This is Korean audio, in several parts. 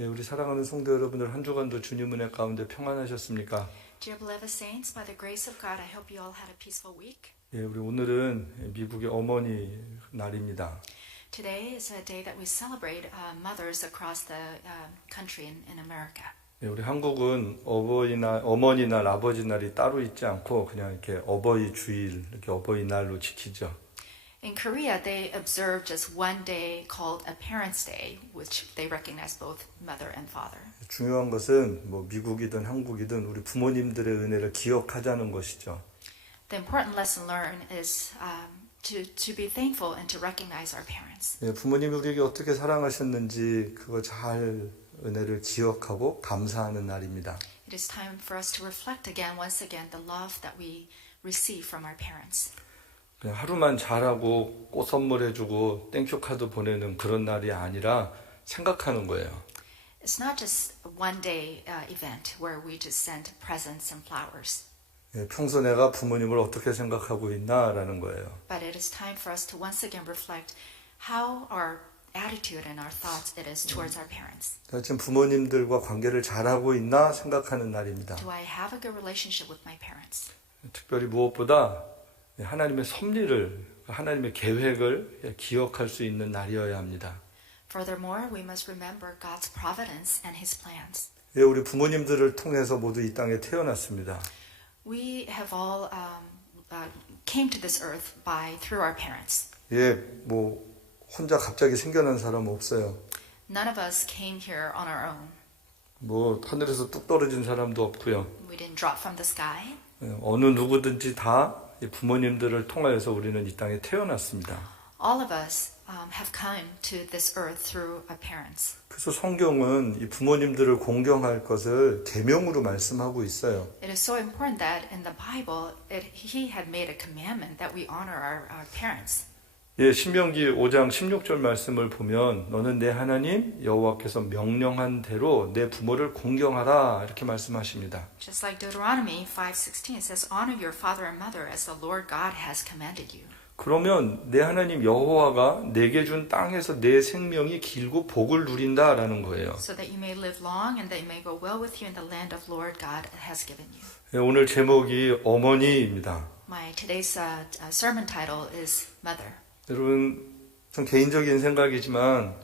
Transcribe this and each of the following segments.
예, 우리 사랑하는 성도 여러분들 한 주간도 주님 은혜 가운데 평안하셨습니까? Dear beloved saints, by the grace of God, I hope you all had a peaceful week. 예, 우리 오늘은 미국의 어머니 날입니다. Today is a day that we celebrate mothers across the country in America. 예, 우리 한국은 어머니날, 아버지날이 따로 있지 않고 그냥 이렇게 어버이 주일, 이렇게 어버이날로 지키죠. In Korea, they observe just one day called a Parents' Day, which they recognize both mother and father. 중요한 것은 뭐 미국이든 한국이든 우리 부모님들의 은혜를 기억하자는 것이죠. The important lesson learned is to be thankful and to recognize our parents. 예, 부모님이 우리에게 어떻게 사랑하셨는지 그거 잘 은혜를 기억하고 감사하는 날입니다. It is time for us to reflect again, once again, the love that we receive from our parents. 그냥 하루만 잘하고 꽃 선물해주고 땡큐 카드 보내는 그런 날이 아니라 생각하는 거예요. It's not just a one-day event where we just send presents and flowers. 예, 평소 내가 부모님을 어떻게 생각하고 있나라는 거예요. But it is time for us to once again reflect how our attitude and our thoughts it is towards our parents. 내가 지금 부모님들과 관계를 잘하고 있나 생각하는 날입니다. Do I have a good relationship with my parents? 특별히 무엇보다 하나님의 섭리를, 하나님의 계획을 기억할 수 있는 날이어야 합니다. Furthermore, we must remember God's providence and His plans. 예, 우리 부모님들을 통해서 모두 이 땅에 태어났습니다. We have all came to this earth through our parents. 예, 뭐 혼자 갑자기 생겨난 사람은 없어요. None of us came here on our own. 뭐 하늘에서 뚝 떨어진 사람도 없고요. We didn't drop from the sky. 예, 어느 누구든지 다 부모님들을 통하여서 우리는 이 땅에 태어났습니다. All of us have come to this earth through our parents. 그래서 성경은 이 부모님들을 공경할 것을 계명으로 말씀하고 있어요. It is so important that in the Bible, He had made a commandment that we honor our parents. 예, 신명기 5장 16절 말씀을 보면 너는 내 하나님 여호와께서 명령한 대로 내 부모를 공경하라 이렇게 말씀하십니다. Just like Deuteronomy 5:16 says, honor your father and mother as the Lord God has commanded you. 그러면 내 하나님 여호와가 내게 준 땅에서 내 생명이 길고 복을 누린다라는 거예요. So that you may live long and that it may go well with you in the land of Lord God has given you. 예, 오늘 제목이 어머니입니다. My today's sermon title is Mother. 여러분, 전 개인적인 생각이지만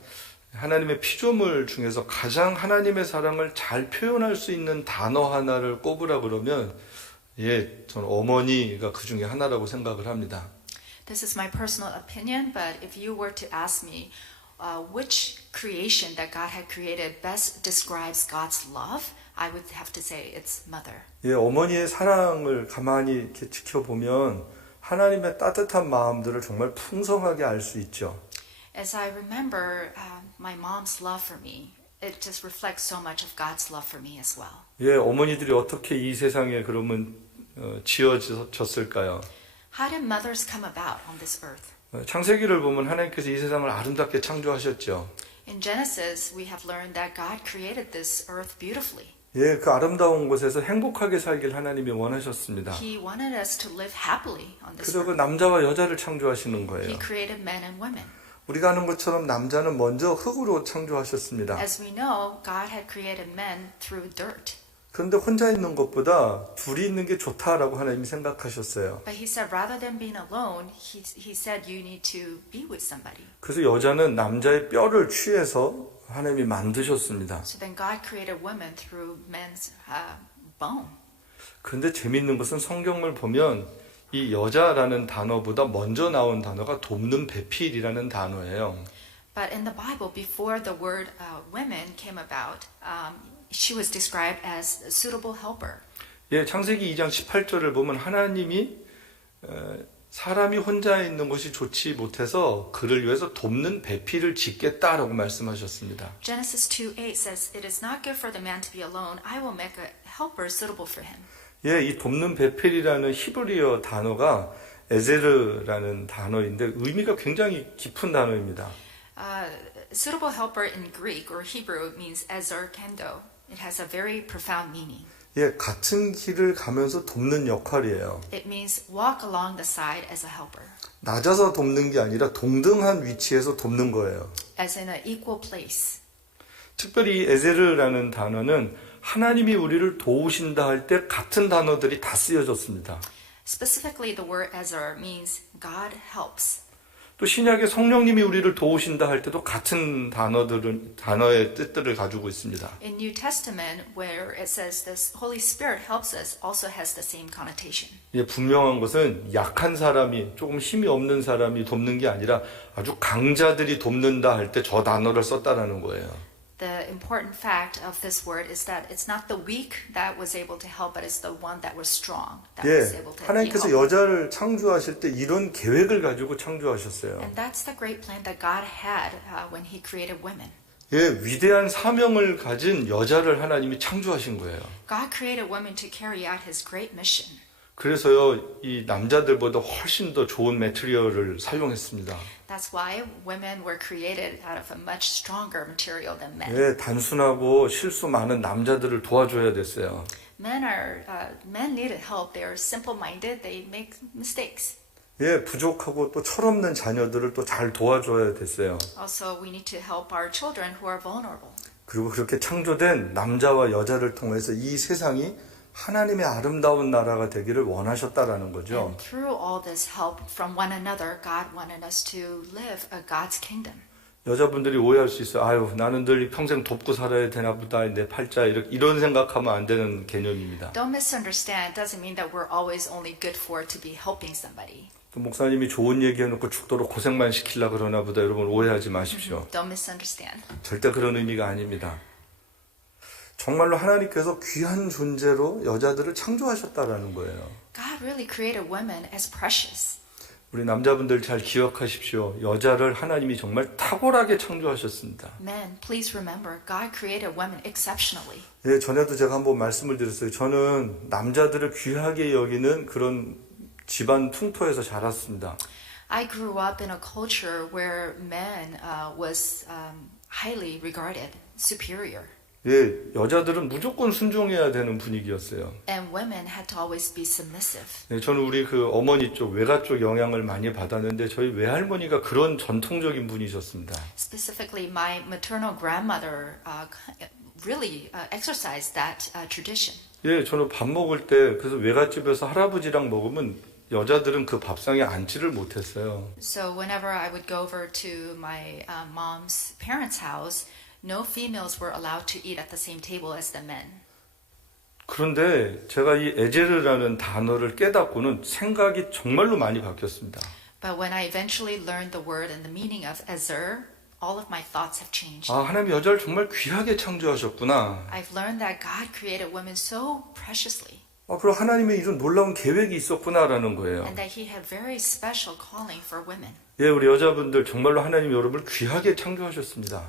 하나님의 피조물 중에서 가장 하나님의 사랑을 잘 표현할 수 있는 단어 하나를 꼽으라 그러면 저는 어머니가 그 중에 하나라고 생각을 합니다. This is my personal opinion, but if you were to ask me which creation that God had created best describes God's love, I would have to say it's mother. 예, 어머니의 사랑을 가만히 이렇게 지켜보면 하나님의 따뜻한 마음들을 정말 풍성하게 알 수 있죠. As I remember my mom's love for me, it just reflects so much of God's love for me as well. 예, 어머니들이 어떻게 이 세상에 그러면 지어졌을까요? How did mothers come about on this earth? 창세기를 보면 하나님께서 이 세상을 아름답게 창조하셨죠. In Genesis, we have learned that God created this earth beautifully. 예, 그 아름다운 곳에서 행복하게 살길 하나님이 원하셨습니다. He wanted us to live happily on this 그래서 그 earth. 남자와 여자를 창조하시는 거예요. He created men and women. 우리가 아는 것처럼 남자는 먼저 흙으로 창조하셨습니다. As we know, God had created men through dirt. 그런데 혼자 있는 것보다 둘이 있는 게 좋다라고 하나님이 생각하셨어요. But He said, rather than being alone, He said you need to be with somebody. 그래서 여자는 남자의 뼈를 취해서 하나님이 만드셨습니다. So then God created women through men's bone. 그런데 재미있는 것은 성경을 보면 이 여자라는 단어보다 먼저 나온 단어가 돕는 배필이라는 단어예요. But in the Bible, before the word women came about, she was described as a suitable helper. 예, 창세기 2장 18절을 보면 하나님이 사람이 혼자 있는 것이 좋지 못해서 그를 위해서 돕는 배필을 짓겠다라고 말씀하셨습니다. Genesis 2:8 says, "It is not good for the man to be alone. I will make a helper suitable for him." 예, 이 돕는 배필이라는 히브리어 단어가 에제르라는 단어인데 의미가 굉장히 깊은 단어입니다. Suitable helper in Greek or Hebrew means ezer kendo. It has a very profound meaning. 예, 같은 길을 가면서 돕는 역할이에요. It means walk along the side as a helper. 낮아서 돕는 게 아니라 동등한 위치에서 돕는 거예요. As in an equal place. 특별히 에제르라는 단어는 하나님이 우리를 도우신다 할 때 같은 단어들이 다 쓰여졌습니다. Specifically, the word Ezer means God helps. 또 신약의 성령님이 우리를 도우신다 할 때도 같은 단어의 뜻들을 가지고 있습니다. In New Testament, where it says this Holy Spirit helps us, also has the same connotation. 예, 분명한 것은 약한 사람이, 조금 힘이 없는 사람이 돕는 게 아니라 아주 강자들이 돕는다 할 때 저 단어를 썼다라는 거예요. The important fact of this word is that it's not the weak that was able to help, but it's the one that was strong that was 예, able to 하나님께서 help. 여자를 창조하실 때 이런 계획을 가지고 창조하셨어요. And that's the great plan that God had when He created women. 예, 위대한 사명을 가진 여자를 하나님이 창조하신 거예요. God created women to carry out His great mission. 그래서요, 이 남자들보다 훨씬 더 좋은 매트리얼을 사용했습니다. That's why women were created out of a much stronger material than men. 예, 단순하고 실수 많은 남자들을 도와줘야 됐어요. Men needed help. They are simple-minded. They make mistakes. 예, 부족하고 또 철없는 자녀들을 또 잘 도와줘야 됐어요. Also, we need to help our children who are vulnerable. 그리고 그렇게 창조된 남자와 여자를 통해서 이 세상이 하나님의 아름다운 나라가 되기를 원하셨다라는 거죠. And through all this help from one another, God wanted us to live a God's kingdom. 여자분들이 오해할 수 있어요. 아유, 나는 늘 평생 돕고 살아야 되나 보다. 내 팔자 이런 생각하면 안 되는 개념입니다. Don't misunderstand. It doesn't mean that we're always only good for to be helping somebody. 또 목사님이 좋은 얘기해놓고 죽도록 고생만 시키려고 그러나 보다. 여러분 오해하지 마십시오. Don't misunderstand. 절대 그런 의미가 아닙니다. 정말로 하나님께서 귀한 존재로 여자들을 창조하셨다라는 거예요. God really created women as precious. 우리 남자분들 잘 기억하십시오. 여자를 하나님이 정말 탁월하게 창조하셨습니다. Men, please remember, God created women exceptionally. 예, 전에도 제가 한번 말씀을 드렸어요. 저는 남자들을 귀하게 여기는 그런 집안 풍토에서 자랐습니다. I grew up in a culture where men was highly regarded, superior. 예, 여자들은 무조건 순종해야 되는 분위기였어요. And women had to always be submissive. 네, 저는 우리 그 어머니 쪽, 외가 쪽 영향을 많이 받았는데 저희 외할머니가 그런 전통적인 분이셨습니다. Specifically, my maternal grandmother really exercised that tradition. 예, 저는 밥 먹을 때 그래서 외갓집에서 할아버지랑 먹으면 여자들은 그 밥상에 앉지를 못했어요. So whenever I would go over to my mom's parents' house, no females were allowed to eat at the same table as the men. 그런데 제가 이 에제르라는 단어를 깨닫고는 생각이 정말로 많이 바뀌었습니다. But when I eventually learned the word and the meaning of Ezer, all of my thoughts have changed. 아, 하나님 여자를 정말 귀하게 창조하셨구나. I've learned that God created women so preciously. 그리고 하나님의 이런 놀라운 계획이 있었구나라는 거예요. And that He had very special calling for women. 예, 우리 여자분들 정말로 하나님 여러분을 귀하게 창조하셨습니다.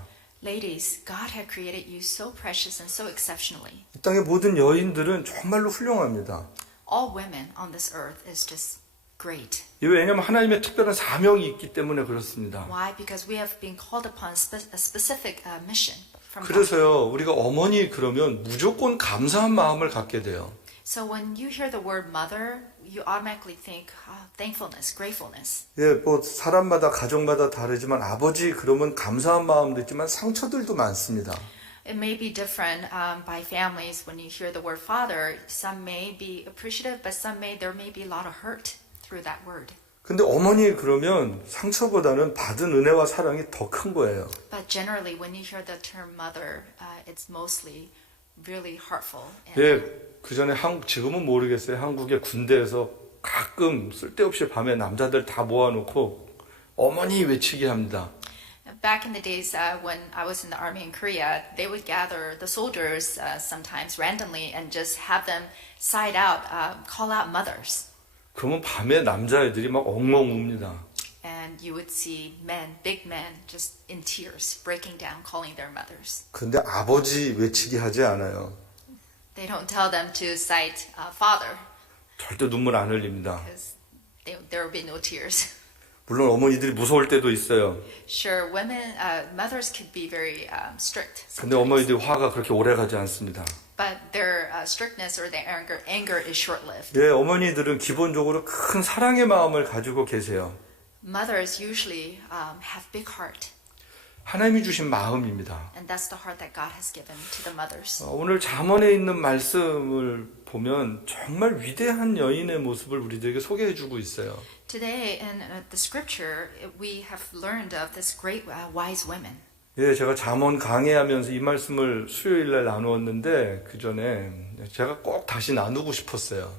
Ladies, God had created you so precious and so exceptionally. 이 땅의 모든 여인들은 정말로 훌륭합니다. All women on this earth is just great. 왜냐하면 하나님의 특별한 사명이 있기 때문에 그렇습니다. Why? Because we have been called upon a specific mission from God. 그래서요, 우리가 어머니 그러면 무조건 감사한 마음을 갖게 돼요. So when you hear the word mother, you automatically think thankfulness, gratefulness. 예, 뭐 사람마다 가족마다 다르지만 아버지 그러면 감사한 마음도 있지만 상처들도 많습니다. It may be different by families. When you hear the word father, some may be appreciative, but there may be a lot of hurt through that word. 근데 어머니 그러면 상처보다는 받은 은혜와 사랑이 더 큰 거예요. But generally, when you hear the term mother, it's mostly really hurtful. 예, 그 전에 지금은 모르겠어요. 한국의 군대에서 가끔 쓸데없이 밤에 남자들 다 모아놓고 어머니 외치게 합니다. Back in the days when I was in the army in Korea, they would gather the soldiers sometimes randomly and just have them side out, call out mothers. 그러면 밤에 남자애들이 막 엉엉 웁니다. And you would see men, big men, just in tears, breaking down, calling their mothers. 근데 아버지 외치게 하지 않아요. They don't tell them to cite father, 절대 눈물 안 흘립니다. because there will be no tears. 물론 어머니들이 무서울 때도 있어요. Sure, mothers could be very strict. 근데 sometimes. 어머니들 화가 그렇게 오래 가지 않습니다. But their strictness or their anger is short-lived. 예, 어머니들은 기본적으로 큰 사랑의 마음을 가지고 계세요. Mothers usually have big heart. 하나님이 주신 마음입니다. And that's the heart that God has given to the mothers. 오늘 잠언에 있는 말씀을 보면 정말 위대한 여인의 모습을 우리들에게 소개해 주고 있어요. Today in the scripture, we have learned of this great wise women. 예, 제가 잠언 강해하면서 이 말씀을 수요일 날 나누었는데 그 전에 제가 꼭 다시 나누고 싶었어요.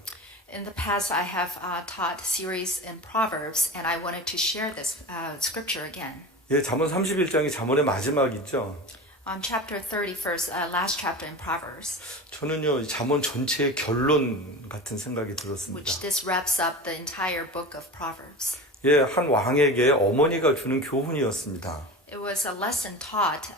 In the past, I have taught series in Proverbs, and I wanted to share this scripture again. 예, 잠언 31장이 잠언의 마지막이죠. On chapter 31st, last chapter in Proverbs, 저는요, 이 잠언 전체의 결론 같은 생각이 들었습니다. which this wraps up the entire book of Proverbs. 예, 한 왕에게 어머니가 주는 교훈이었습니다. It was a lesson taught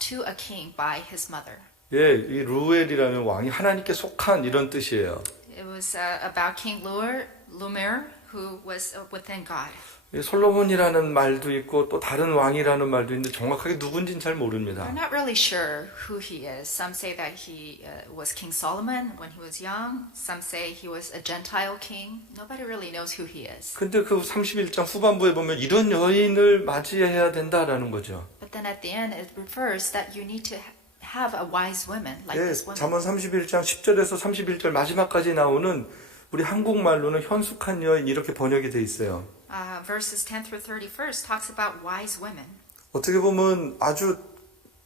to a king by his mother. 예, 이 루엘이라는 왕이 하나님께 속한 이런 뜻이에요. It was about King Lumer, who was within God. 예, 솔로몬이라는 말도 있고 또 다른 왕이라는 말도 있는데 정확하게 누군지는 잘 모릅니다. We're not really sure who he is. Some say that he was King Solomon when he was young. Some say he was a Gentile king. Nobody really knows who he is. 근데 그 31장 후반부에 보면 이런 여인을 맞이해야 된다라는 거죠. But then at the end, it refers that you need to have a wise woman like 예, this woman. 잠언 31장 10절에서 31절 마지막까지 나오는 우리 한국말로는 현숙한 여인 이렇게 번역이 돼 있어요. Verses 10 through 31st talks about wise women. 어떻게 보면 아주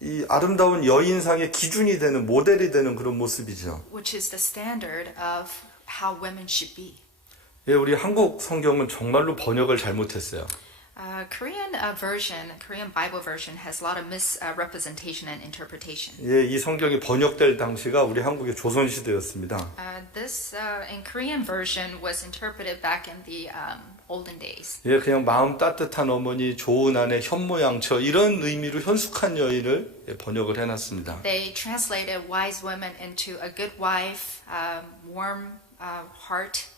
이 아름다운 여인상의 기준이 되는 모델이 되는 그런 모습이죠. Which is the standard of how women should be. 예, 우리 한국 성경은 정말로 번역을 잘못했어요. Korean version, Korean Bible version has a lot of misrepresentation and interpretation. 예, 이 성경이 번역될 당시가 우리 한국의 조선 시대였습니다. This in Korean version was interpreted back in the olden days. 예, 그냥 마음 따뜻한 어머니, 좋은 아내, 현모양처 이런 의미로 현숙한 여인을 번역을 해놨습니다. They translated wise women into a good wife, warm heart.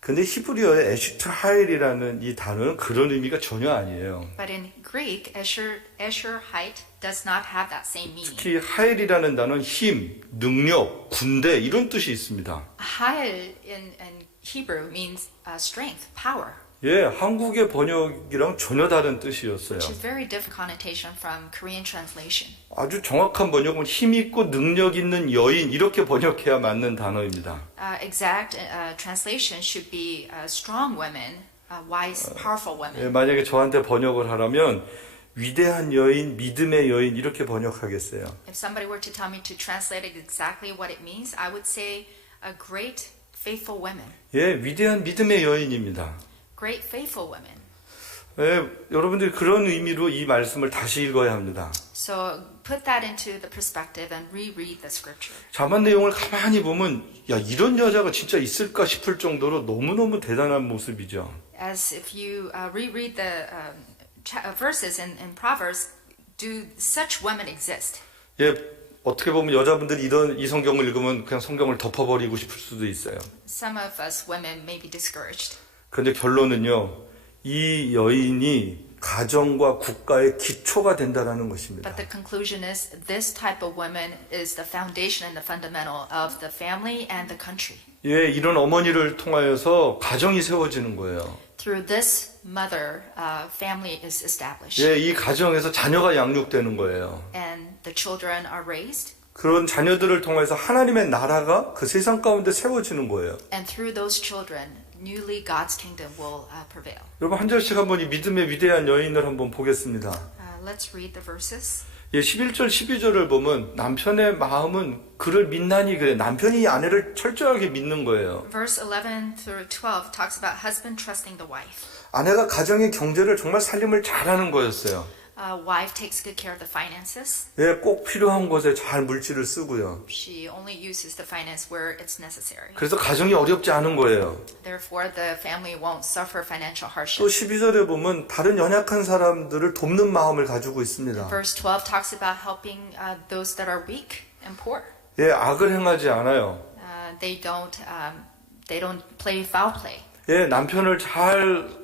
근데 히브리어의 에슈트하일이라는 이 단어는 그런 의미가 전혀 아니에요. But in Greek, Esher-height does not have that same meaning. 특히 하일이라는 단어는 힘, 능력, 군대 이런 뜻이 있습니다. Hail in Hebrew means strength, power, 예, 한국의 번역이랑 전혀 다른 뜻이었어요. which is very different connotation from Korean translation. 아주 정확한 번역은 힘 있고 능력 있는 여인 이렇게 번역해야 맞는 단어입니다. Exact translation should be strong women, wise, powerful women. 예, 만약에 저한테 번역을 하라면 위대한 여인, 믿음의 여인 이렇게 번역하겠어요. If somebody were to tell me to translate it exactly what it means, I would say a great, faithful women. 예, 위대한 믿음의 여인입니다. Great, faithful women. 예, 여러분들이 그런 의미로 이 말씀을 다시 읽어야 합니다. So put that into the perspective and reread the scripture. 잠언 내용을 가만히 보면 야, 이런 여자가 진짜 있을까 싶을 정도로 너무너무 대단한 모습이죠. As if you reread the verses in Proverbs, do such women exist? 예, 어떻게 보면 여자분들이 이 성경을 읽으면 그냥 성경을 덮어버리고 싶을 수도 있어요. Some of us women may be discouraged. 그런데 결론은요, 이 여인이 가정과 국가의 기초가 된다라는 것입니다. But the conclusion is this type of woman is the foundation and the fundamental of the family and the country. 예, 이런 어머니를 통하여서 가정이 세워지는 거예요. Through this mother, family is established. 예, 이 가정에서 자녀가 양육되는 거예요. And the children are raised. 그런 자녀들을 통해서 하나님의 나라가 그 세상 가운데 세워지는 거예요. And through those children, newly God's kingdom will prevail. 여러분 한 절씩 한번 이 믿음의 위대한 여인을 한번 보겠습니다. Let's read the verses. 예, 11절, 12절을 보면 남편의 마음은 그를 믿나니 그래. 남편이 이 아내를 철저하게 믿는 거예요. Verse 11 through 12 talks about husband trusting the wife. 아내가 가정의 경제를 정말 살림을 잘하는 거였어요. Wife takes good care of the finances. 예, 꼭 필요한 곳에 잘 물질을 쓰고요. She only uses the finance where it's necessary. 그래서 가정이 어렵지 않은 거예요. Therefore, the family won't suffer financial hardship. 또 12절에 보면 다른 연약한 사람들을 돕는 마음을 가지고 있습니다. Verse 12 talks about helping those that are weak and poor. 예, 악을 행하지 않아요. They don't play foul play. 예, 남편을 잘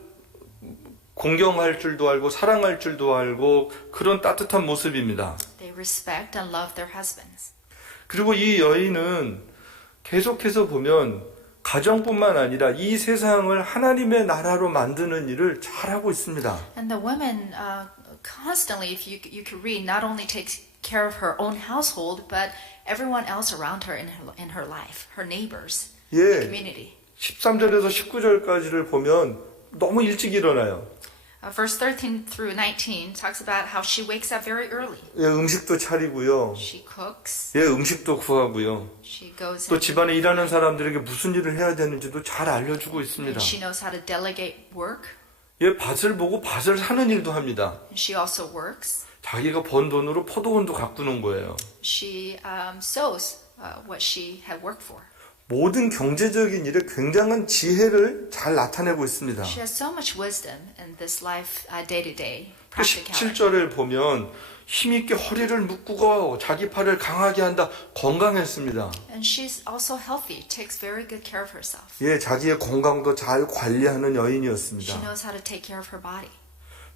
공경할 줄도 알고 사랑할 줄도 알고 그런 따뜻한 모습입니다. They respect and love their husbands. 그리고 이 여인은 계속해서 보면 가정뿐만 아니라 이 세상을 하나님의 나라로 만드는 일을 잘하고 있습니다. And the women constantly, if you could read, not only takes care of her own household, but everyone else around her in her life, her neighbors, the 예, community. 13절에서 19절까지를 보면 너무 일찍 일어나요. Verse 13 through 19 talks about how she wakes up very early. 예, 음식도 차리고요. She cooks. 예, 음식도 구하고요. She goes 또 and 집안에 일하는 사람들에게 무슨 일을 해야 되는지도 잘 알려주고 있습니다. she knows how to delegate work. 예, 밭을 보고 밭을 사는 일도 합니다. And she also works. 자기가 번 돈으로 포도원도 가꾸는 거예요. She sows what she had worked for. 모든 경제적인 일에 굉장한 지혜를 잘 나타내고 있습니다. She has so much wisdom in this life, day to day, 그 practicality. 17절을 보면 힘있게 허리를 묶고 자기 팔을 강하게 한다. 건강했습니다. And she's also healthy, takes very good care of herself. 예, 자기의 건강도 잘 관리하는 She 여인이었습니다. knows how to take care of her body.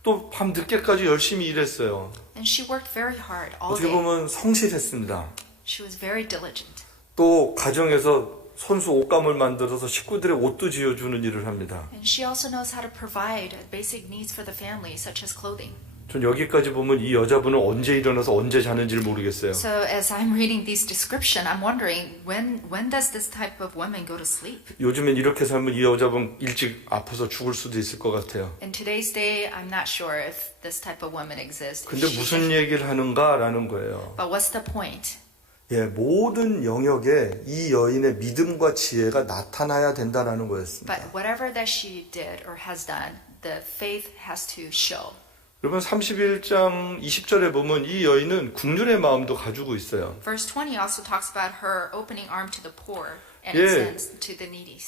또 밤 늦게까지 열심히 일했어요. And she worked very hard all 어떻게 day. 보면 성실했습니다. She was very diligent. 또 가정에서 손수 옷감을 만들어서 식구들의 옷도 지어주는 일을 합니다. And she also knows how to provide basic needs for the family, such as clothing. 전 여기까지 보면 이 여자분은 언제 일어나서 언제 자는지를 모르겠어요. So as I'm reading these description, I'm wondering when does this type of woman go to sleep? 요즘엔 이렇게 살면 이 여자분 일찍 아파서 죽을 수도 있을 것 같아요. In today's day, I'm not sure if this type of woman exists. 근데 무슨 얘기를 하는가라는 거예요. But what's the point? 예, 모든 영역에 이 여인의 믿음과 지혜가 나타나야 된다라는 거였습니다. But whatever that she did or has done, the faith has to show. 여러분 31장 20절에 보면 이 여인은 국률의 마음도 가지고 있어요. Verse 20 also talks about her opening arm to the poor and 예. extends to the needy.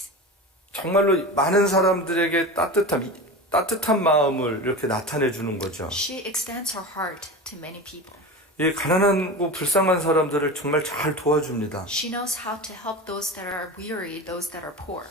정말로 많은 사람들에게 따뜻한 마음을 이렇게 나타내 주는 거죠. She extends her heart to many people. 예, 가난하고 불쌍한 사람들을 정말 잘 도와줍니다. She knows how to help those that are weary, those that are poor.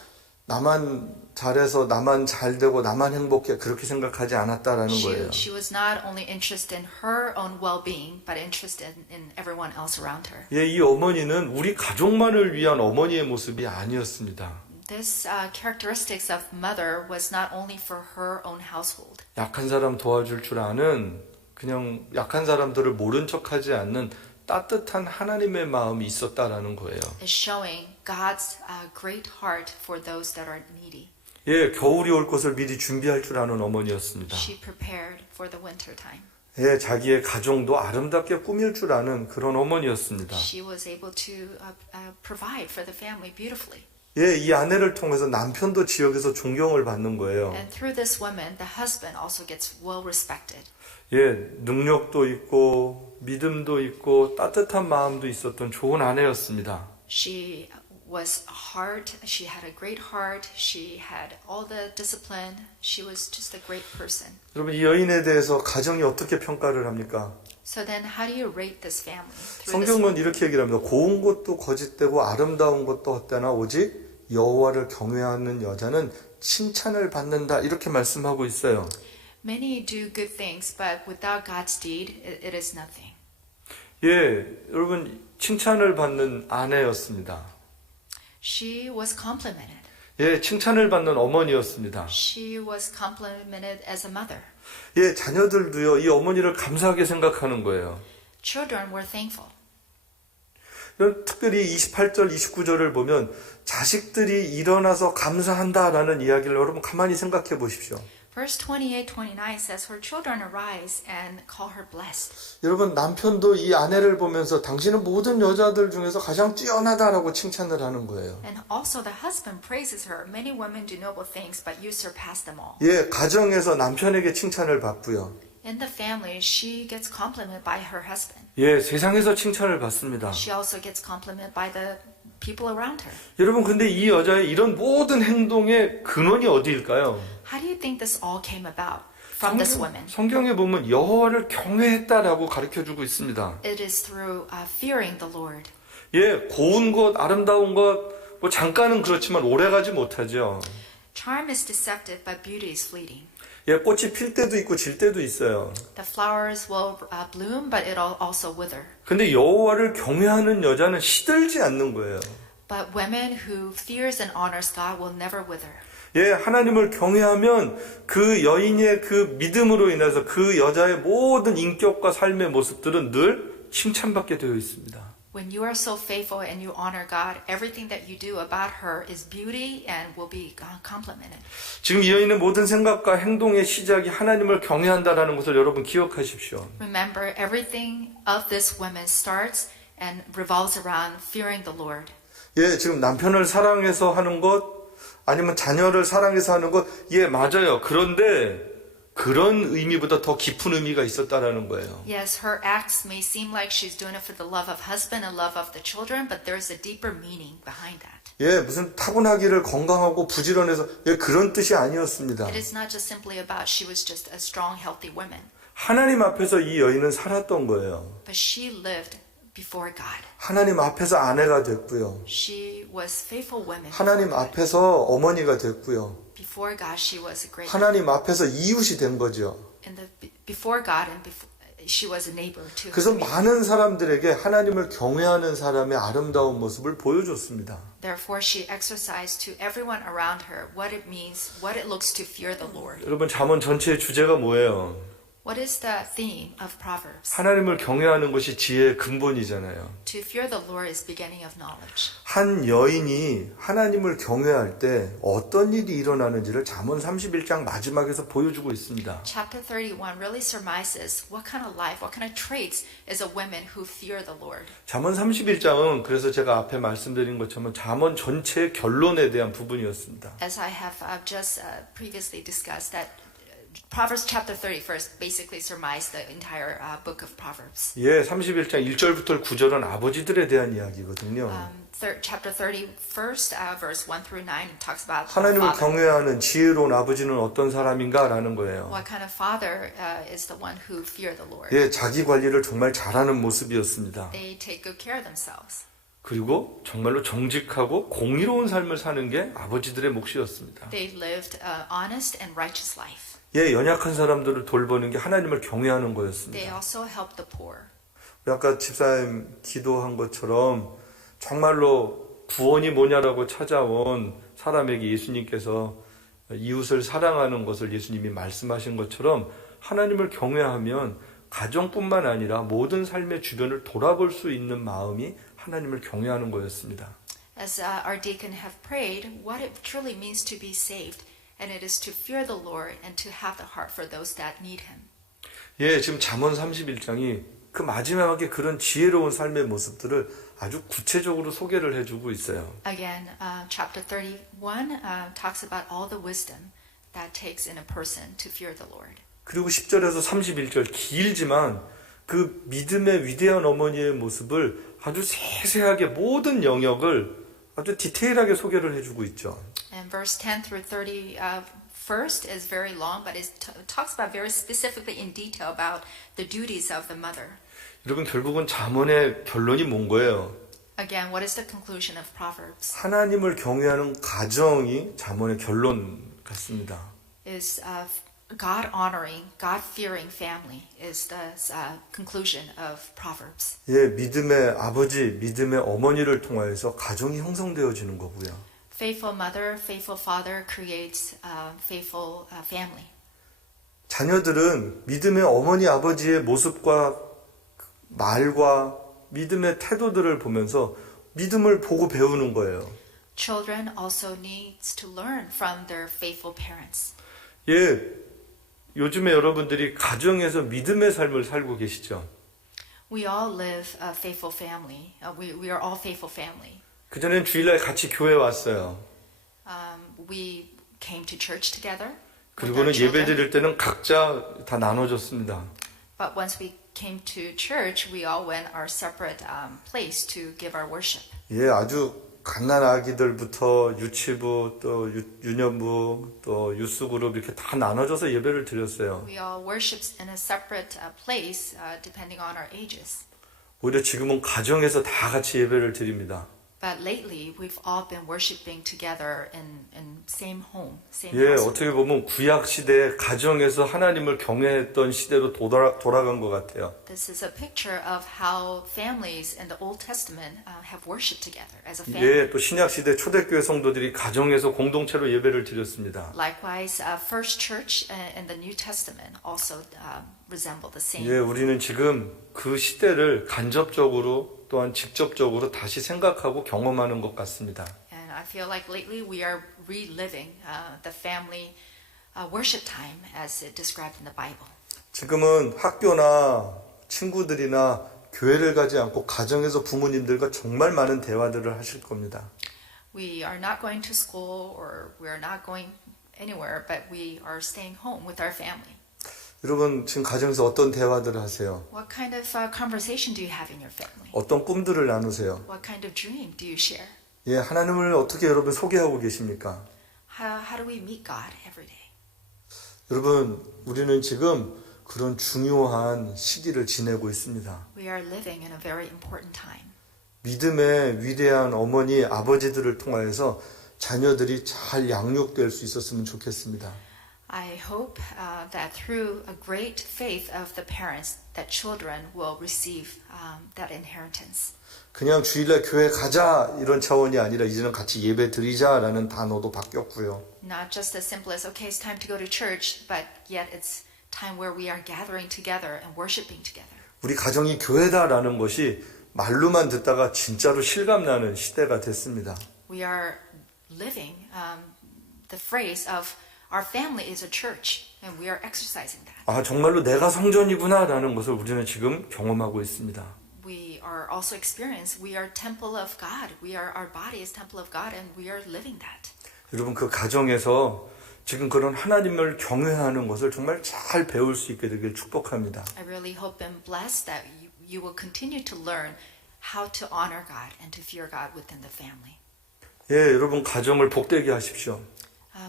나만 잘해서 나만 잘 되고 나만 행복해 그렇게 생각하지 않았다라는 거예요. She was not only interested in her own well-being, but interested in everyone else around her. 예, 이 어머니는 우리 가족만을 위한 어머니의 모습이 아니었습니다. This characteristics of mother was not only for her own household. 약한 사람 도와줄 줄 아는 그냥 약한 사람들을 모른 척하지 않는 따뜻한 하나님의 마음이 있었다라는 거예요. Is showing God's great heart for those that are needy. 예, 겨울이 올 것을 미리 준비할 줄 아는 어머니였습니다. She prepared for the winter time. 예, 자기의 가정도 아름답게 꾸밀 줄 아는 그런 어머니였습니다. She was able to provide for the family beautifully. 예, 이 아내를 통해서 남편도 지역에서 존경을 받는 거예요. And through this woman, the husband also gets well respected. 예, 능력도 있고 믿음도 있고 따뜻한 마음도 있었던 좋은 아내였습니다. She was hard. She had a great heart. She had all the discipline. She was just a great person. 여러분 이 여인에 대해서 가정이 어떻게 평가를 합니까? So then how do you rate this family? Through this 성경은 이렇게 얘기를 합니다. 고운 것도 거짓되고 아름다운 것도 헛되나 오직 여호와를 경외하는 여자는 칭찬을 받는다 이렇게 말씀하고 있어요. Many do good things, but without God's deed, it is nothing. 예, 여러분 칭찬을 받는 아내였습니다. She was complimented. 예, 칭찬을 받는 어머니였습니다. She was complimented as a mother. 예, 자녀들도요, 이 어머니를 감사하게 생각하는 거예요. Children were thankful. 특별히 28절, 29절을 보면 자식들이 일어나서 감사한다라는 이야기를 여러분 가만히 생각해 보십시오. Verse 28, 29 says, Her children arise and call her blessed. 여러분 남편도 이 아내를 보면서 당신은 모든 여자들 중에서 가장 뛰어나다라고 칭찬을 하는 거예요. And also the husband praises her. Many women do noble things, but you surpass them all. 예, 가정에서 남편에게 칭찬을 받고요. In the family, she gets complimented by her husband. 예, 세상에서 칭찬을 받습니다. She also gets complimented by the people around her. 여러분 근데 이 여자의 이런 모든 행동의 근원이 어디일까요? How do you think this all came about from this woman? 성경에 보면 여호와를 경외했다라고 가르쳐주고 있습니다. It is through fearing the Lord. 예, 고운 것, 아름다운 것, 뭐 잠깐은 그렇지만 오래가지 못하죠. Charm is deceptive, but beauty is fleeting. 예, 꽃이 필 때도 있고 질 때도 있어요. The flowers will bloom, but it'll also wither. 근데 여호와를 경외하는 여자는 시들지 않는 거예요. But women who fears and honors God will never wither. 예, 하나님을 경외하면 그 여인의 그 믿음으로 인해서 그 여자의 모든 인격과 삶의 모습들은 늘 칭찬받게 되어 있습니다. When you are so faithful and you honor God, everything that you do about her is beauty and will be complimented. 지금 이 여인의 모든 생각과 행동의 시작이 하나님을 경외한다라는 것을 여러분 기억하십시오. Remember, everything of this woman starts and revolves around fearing the Lord. 예, 지금 남편을 사랑해서 하는 것, 아니면 자녀를 사랑해서 하는 것, 예, 맞아요. 그런데 그런 의미보다 더 깊은 의미가 있었다라는 거예요. Yes, her acts may seem like she's doing it for the love of husband and love of the children, but there's a deeper meaning behind that. 예, 무슨 타고나기를 건강하고 부지런해서, 예, 그런 뜻이 아니었습니다. It is not just simply about she was just a strong, healthy woman, 하나님 앞에서 이 여인은 살았던 거예요. but she lived before God. 하나님 앞에서 아내가 됐고요. She was faithful woman. 하나님 앞에서 어머니가 됐고요. Before God, she was a great. 하나님 앞에서 이웃이 된 거죠. Before God and before, she was a neighbor too. 그래서 많은 사람들에게 하나님을 경외하는 사람의 아름다운 모습을 보여줬습니다. Therefore, she exercised to everyone around her what it means, what it looks to fear the Lord. 여러분, 잠언 전체의 주제가 뭐예요? What is the theme of Proverbs? 하나님을 경외하는 것이 지혜의 근본이잖아요. To fear the Lord is beginning of knowledge. 한 여인이 하나님을 경외할 때 어떤 일이 일어나는지를 잠언 31장 마지막에서 보여주고 있습니다. Chapter 31 really surmises what kind of life, what kind of traits is a woman who fear the Lord. 잠언 31장은 그래서 제가 앞에 말씀드린 것처럼 잠언 전체의 결론에 대한 부분이었습니다. As I have just previously discussed, that Proverbs chapter 31 basically surmised the entire book of Proverbs. 예, 31장 1절부터 9절은 아버지들에 대한 이야기거든요. Chapter 31, verse 1 through 9 talks about 하나님을 father. 경외하는 지혜로운 아버지는 어떤 사람인가라는 거예요. What kind of father is the one who fear the Lord? 예, 자기 관리를 정말 잘하는 모습이었습니다. They take good care of themselves. 그리고 정말로 정직하고 공의로운 삶을 사는 게 아버지들의 몫이었습니다. They lived an honest and righteous life. 예, 연약한 사람들을 돌보는 게 하나님을 경외하는 They 거였습니다. also helped the poor. 우리 아까 집사님 기도한 것처럼 정말로 구원이 뭐냐라고 찾아온 사람에게 예수님께서 이웃을 사랑하는 것을 예수님이 말씀하신 것처럼 하나님을 경외하면 가정뿐만 아니라 모든 삶의 주변을 돌아볼 수 있는 마음이 하나님을 경외하는 거였습니다. As our deacon have prayed, what it truly means to be saved, and it is to fear the Lord and to have the heart for those that need Him. 예, 지금 잠언 31장이 그 마지막에 그런 지혜로운 삶의 모습들을 아주 구체적으로 소개를 해주고 있어요. Again, chapter 31 talks about all the wisdom that takes in a person to fear the Lord. 그리고 10절에서 31절 길지만 그 믿음의 위대한 어머니의 모습을 아주 세세하게 모든 영역을 아주 디테일하게 소개를 해주고 있죠. And verse 10 through 31st is very long, but it talks about very specifically in detail about the duties of the mother. 여러분, 결국은 잠언의 결론이 뭔 거예요? Again, what is the conclusion of Proverbs? 하나님을 경외하는 가정이 잠언의 결론 같습니다. Is God honoring, God fearing family is the conclusion of Proverbs. 예, 믿음의 아버지, 믿음의 어머니를 통하여서 가정이 형성되어지는 거고요. Faithful mother, faithful father creates faithful family. 자녀들은 믿음의 어머니, 아버지의 모습과 말과 믿음의 태도들을 보면서 믿음을 보고 배우는 거예요. Children also needs to learn from their faithful parents. 예, 요즘에 여러분들이 가정에서 믿음의 삶을 살고 계시죠? We all live a faithful family. We are all faithful family. 그전엔 주일날 같이 교회 왔어요. We came to church together. 그리고는 예배 드릴 때는 각자 다 나눠줬습니다. But once we came to church, we all went our separate place to give our worship. 예, 아주 갓난 아기들부터 유치부, 또 유년부, 또 유스그룹 이렇게 다 나눠져서 예배를 드렸어요. We all worship in a separate place depending on our ages. 오히려 지금은 가정에서 다 같이 예배를 드립니다. But lately, we've all been worshiping together in same home, same 예, house. 어떻게 보면 구약 시대에 가정에서 하나님을 경외했던 시대로 돌아간 것 같아요. This is a picture of how families in the Old Testament have worshipped together as a family. 예, 또 신약 시대 초대교회 성도들이 가정에서 공동체로 예배를 드렸습니다. Likewise, First Church in the New Testament also resemble the same. 예, 우리는 지금 그 시대를 간접적으로 또한 직접적으로 다시 생각하고 경험하는 것 같습니다. And I feel like lately we are reliving the family worship time as it described in the Bible. 지금은 학교나 친구들이나 교회를 가지 않고 가정에서 부모님들과 정말 많은 대화들을 하실 겁니다. We are not going to school or we are not going anywhere, but we are staying home with our family. 여러분 지금 가정에서 어떤 대화들을 하세요? What kind of conversation do you have in your family? 어떤 꿈들을 나누세요? What kind of dream do you share? 예, 하나님을 어떻게 여러분 소개하고 계십니까? How do we meet God every day? 여러분 우리는 지금 그런 중요한 시기를 지내고 있습니다. We are living in a very important time. 믿음의 위대한 어머니, 아버지들을 통하여서 자녀들이 잘 양육될 수 있었으면 좋겠습니다. I hope that through a great faith of the parents, that children will receive that inheritance. 그냥 주일날 교회 가자 이런 차원이 아니라 이제는 같이 예배 드리자라는 단어도 바뀌었고요. Not just as simple as, okay, it's time to go to church, but yet it's time where we are gathering together and worshiping together. 우리 가정이 교회다라는 것이 말로만 듣다가 진짜로 실감나는 시대가 됐습니다. We are living the phrase of our family is a church, and we are exercising that. 아, 정말로 내가 성전이구나라는 것을 우리는 지금 경험하고 있습니다. We are also experiencing we are temple of God. Our body is temple of God, and we are living that. 여러분 그 가정에서 지금 그런 하나님을 경외하는 것을 정말 잘 배울 수 있게 되길 축복합니다. I really hope and bless that you will continue to learn how to honor God and to fear God within the family. 예, 여러분 가정을 복되게 하십시오.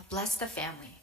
Bless the family.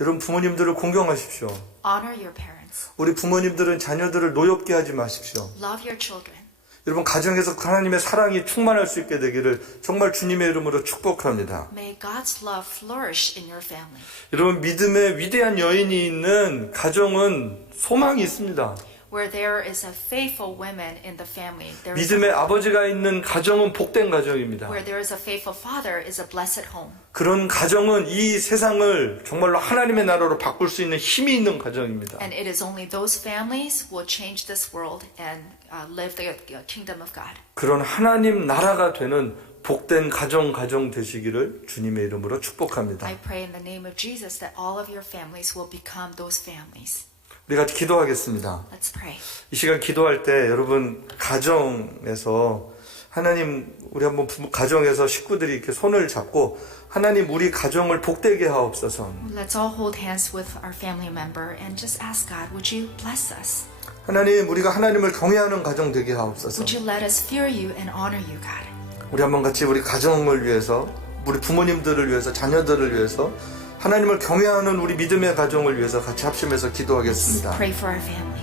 여러분 부모님들을 공경하십시오. Honor your parents. 우리 부모님들은 자녀들을 노엽게 하지 마십시오. Love your children. 여러분 가정에서 하나님의 사랑이 충만할 수 있게 되기를 정말 주님의 이름으로 축복합니다. May God's love flourish in your family. 여러분 믿음의 위대한 여인이 있는 가정은 소망이 있습니다. Where there is a faithful woman in the family, there is 믿음의 아버지가 있는 가정은 복된 가정입니다. where there is a faithful father is a blessed home. 그런 가정은 이 세상을 정말로 하나님의 나라로 바꿀 수 있는 힘이 있는 가정입니다. And it is only those families who will change this world and live the kingdom of God. 그런 하나님 나라가 되는 복된 가정 되시기를 주님의 이름으로 축복합니다. I pray in the name of Jesus that all of your families will become those families. 우리 같이 기도하겠습니다. Let's pray. 이 시간 기도할 때 여러분 가정에서 하나님 우리 한번 가정에서 식구들이 이렇게 손을 잡고 하나님 우리 가정을 복되게 하옵소서. Let's all hold hands with our family member and just ask God, would you bless us? 하나님 우리가 하나님을 경외하는 가정 되게 하옵소서. Would you let us fear you and honor you, God? 우리 한번 같이 우리 가정을 위해서 우리 부모님들을 위해서 자녀들을 위해서 하나님을 경외하는 우리 믿음의 가정을 위해서 같이 합심해서 기도하겠습니다. Pray for our family.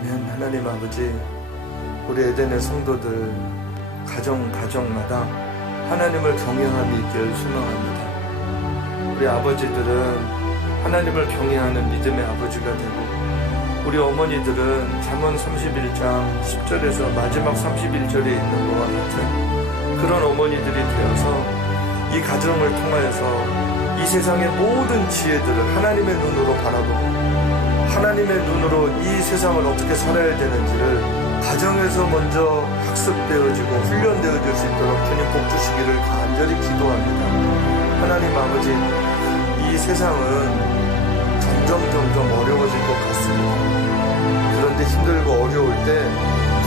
아멘. 하나님 아버지 우리 에덴의 성도들 가정마다 하나님을 경외함이 있기를 소망합니다. 우리 아버지들은 하나님을 경외하는 믿음의 아버지가 되고 우리 어머니들은 잠언 31장 10절에서 마지막 31절에 있는 것과 같은 그런 어머니들이 되어서 이 가정을 통하여서 이 세상의 모든 지혜들을 하나님의 눈으로 바라보고 하나님의 눈으로 이 세상을 어떻게 살아야 되는지를 가정에서 먼저 학습되어지고 훈련되어질 수 있도록 주님 복 주시기를 간절히 기도합니다. 하나님 아버지 이 세상은 점점 어려워질 것 같습니다. 그런데 힘들고 어려울 때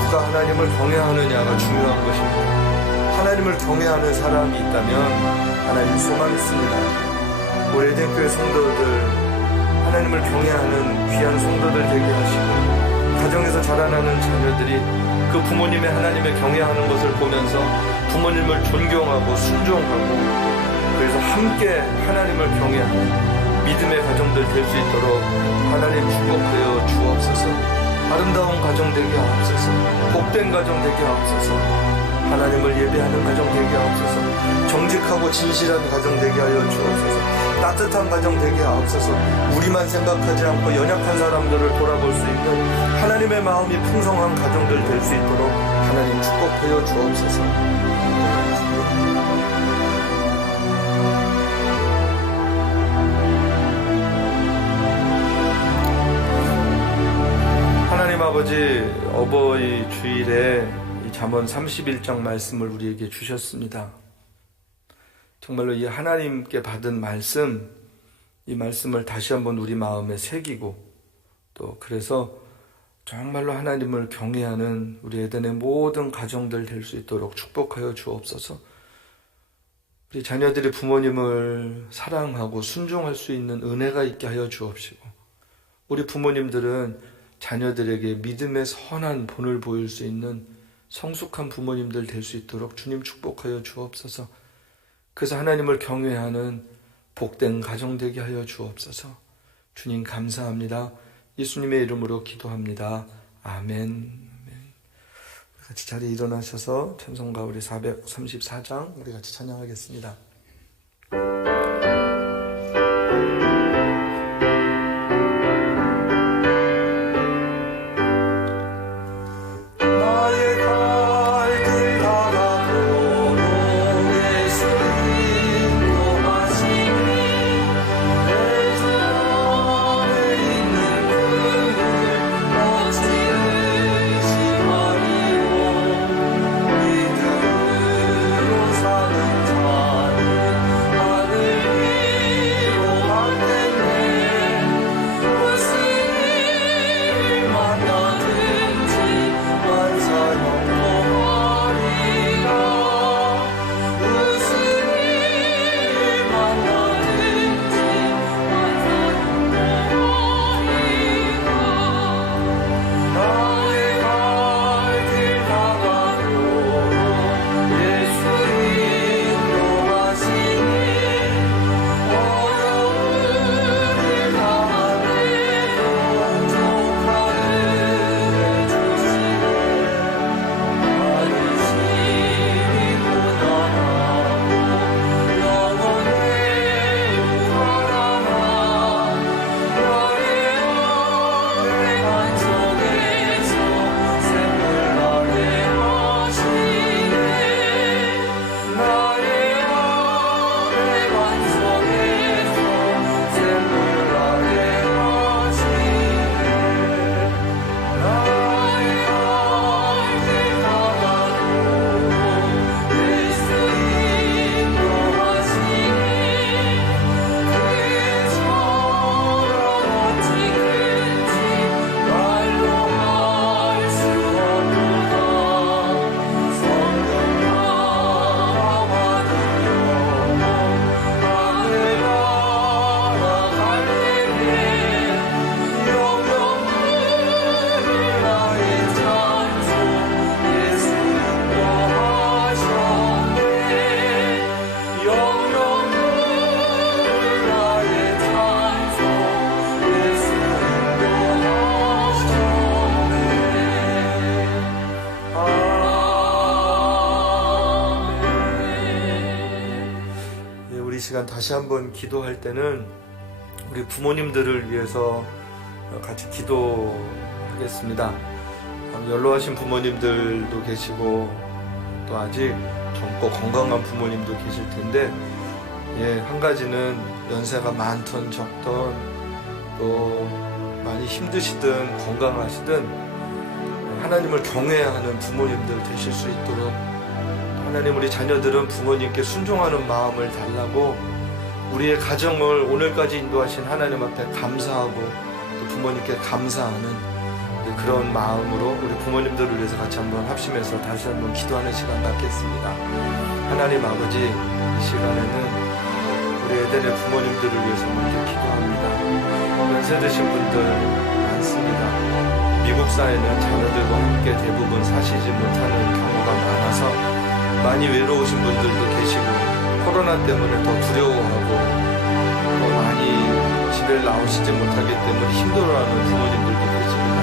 누가 하나님을 경외하느냐가 중요한 것입니다. 하나님을 경외하는 사람이 있다면 하나님 소망이 있습니다. 우리 에덴교회 성도들 하나님을 경외하는 귀한 성도들 되게 하시고 가정에서 자라나는 자녀들이 그 부모님의 하나님을 경외하는 것을 보면서 부모님을 존경하고 순종하고 그래서 함께 하나님을 경외하는 믿음의 가정들 될 수 있도록 하나님 축복하여 주옵소서. 아름다운 가정 되게 하옵소서. 복된 가정 되게 하옵소서. 하나님을 하나님을 예배하는 가정 되게 하옵소서. 정직하고 진실한 가정 되게 하여 주옵소서. 따뜻한 가정 되게 하옵소서. 우리만 생각하지 않고 연약한 사람들을 돌아볼 수 있는 하나님의 마음이 풍성한 가정들 될 수 있도록 하나님 축복하여 주옵소서. 하나님 아버지, 어버이 주일에 이 잠언 31장 말씀을 우리에게 주셨습니다. 정말로 이 하나님께 받은 말씀, 이 말씀을 다시 한번 우리 마음에 새기고, 또 그래서 정말로 하나님을 경외하는 우리 에덴의 모든 가정들 될 수 있도록 축복하여 주옵소서. 우리 자녀들이 부모님을 사랑하고 순종할 수 있는 은혜가 있게 하여 주옵시고, 우리 부모님들은 자녀들에게 믿음의 선한 본을 보일 수 있는 성숙한 부모님들 될 수 있도록 주님 축복하여 주옵소서. 그래서 하나님을 경외하는 복된 가정 되게 하여 주옵소서. 주님 감사합니다. 예수님의 이름으로 기도합니다. 아멘. 같이 자리에 일어나셔서 찬송가 우리 434장 우리 같이 찬양하겠습니다. 시간 다시 한번 기도할 때는 우리 부모님들을 위해서 같이 기도하겠습니다. 연로하신 부모님들도 계시고 또 아직 젊고 건강한 부모님도 계실 텐데, 한 가지는 연세가 많든 적든 또 많이 힘드시든 건강하시든 하나님을 경외하는 부모님들 되실 수 있도록, 하나님 우리 자녀들은 부모님께 순종하는 마음을 달라고 우리의 가정을 오늘까지 인도하신 하나님 앞에 감사하고 또 부모님께 감사하는 그런 마음으로 우리 부모님들을 위해서 같이 한번 합심해서 다시 한번 기도하는 시간 갖겠습니다. 하나님 아버지, 이 시간에는 우리 에덴의 부모님들을 위해서 먼저 기도합니다. 연세 드신 분들 많습니다. 미국 사회는 자녀들과 함께 대부분 사시지 못하는 경우가 많아서 많이 외로우신 분들도 계시고, 코로나 때문에 더 두려워하고 더 많이 집에 나오시지 못하기 때문에 힘들어하는 부모님들도 계십니다.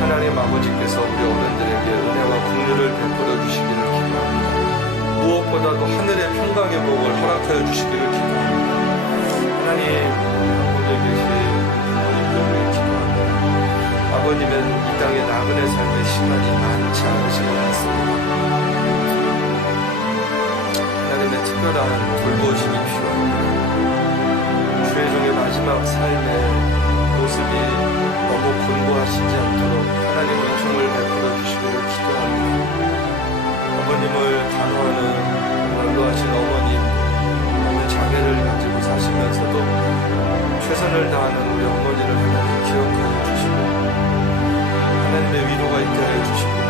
하나님 아버지께서 우리 어른들에게 은혜와 긍휼을 베풀어 주시기를 기도합니다. 무엇보다도 하늘의 평강의 복을 허락하여 주시기를 기도합니다. 하나님, 한국에 계신 부모님들을 기도합니다. 아버님은 이 땅에 나그네 삶의 시간이 많지 않으신 것 같습니다. 하나님의 특별한 돌보심이 필요합니다. 주의 종의 마지막 삶의 모습이 너무 곤고하시지 않도록 하나님 은총을 베풀어 주시기를 기도합니다. 아버님을 단호하는 연로하신 어머님, 너무 장애를 가지고 사시면서도 최선을 다하는 우리 어머니를 하나님 기억하여 주시고 하나님의 위로가 있게 하여 주시고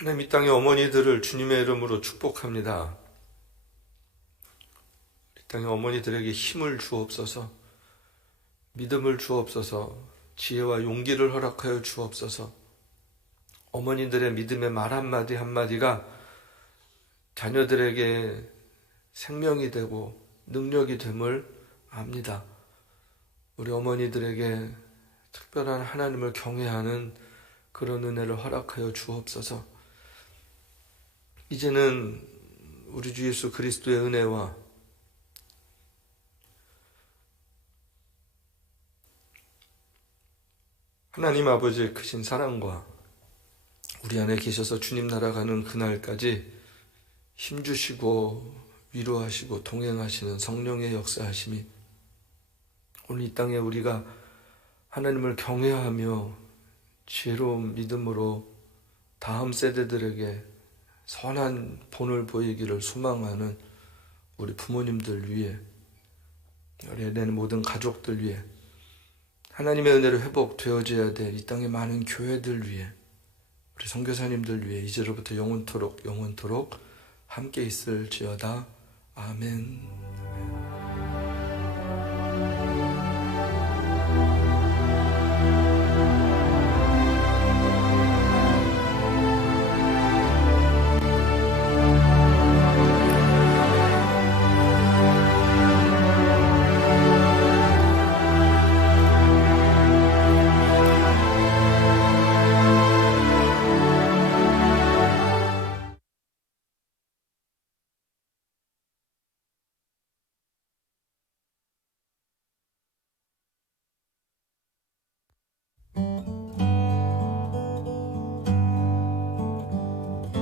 하나님, 이 땅의 어머니들을 주님의 이름으로 축복합니다. 이 땅의 어머니들에게 힘을 주옵소서, 믿음을 주옵소서, 지혜와 용기를 허락하여 주옵소서. 어머니들의 믿음의 말 한마디 한마디가 자녀들에게 생명이 되고 능력이 됨을 압니다. 우리 어머니들에게 특별한 하나님을 경외하는 그런 은혜를 허락하여 주옵소서. 이제는 우리 주 예수 그리스도의 은혜와 하나님 아버지의 크신 사랑과 우리 안에 계셔서 주님 나라 가는 그날까지 힘주시고 위로하시고 동행하시는 성령의 역사하심이 오늘 이 땅에 우리가 하나님을 경외하며 지혜로운 믿음으로 다음 세대들에게 선한 본을 보이기를 소망하는 우리 부모님들 위해, 우리 애는 모든 가족들 위해, 하나님의 은혜로 회복되어져야 될 이 땅의 많은 교회들 위해, 우리 선교사님들 위해 이제로부터 영원토록 함께 있을지어다. 아멘.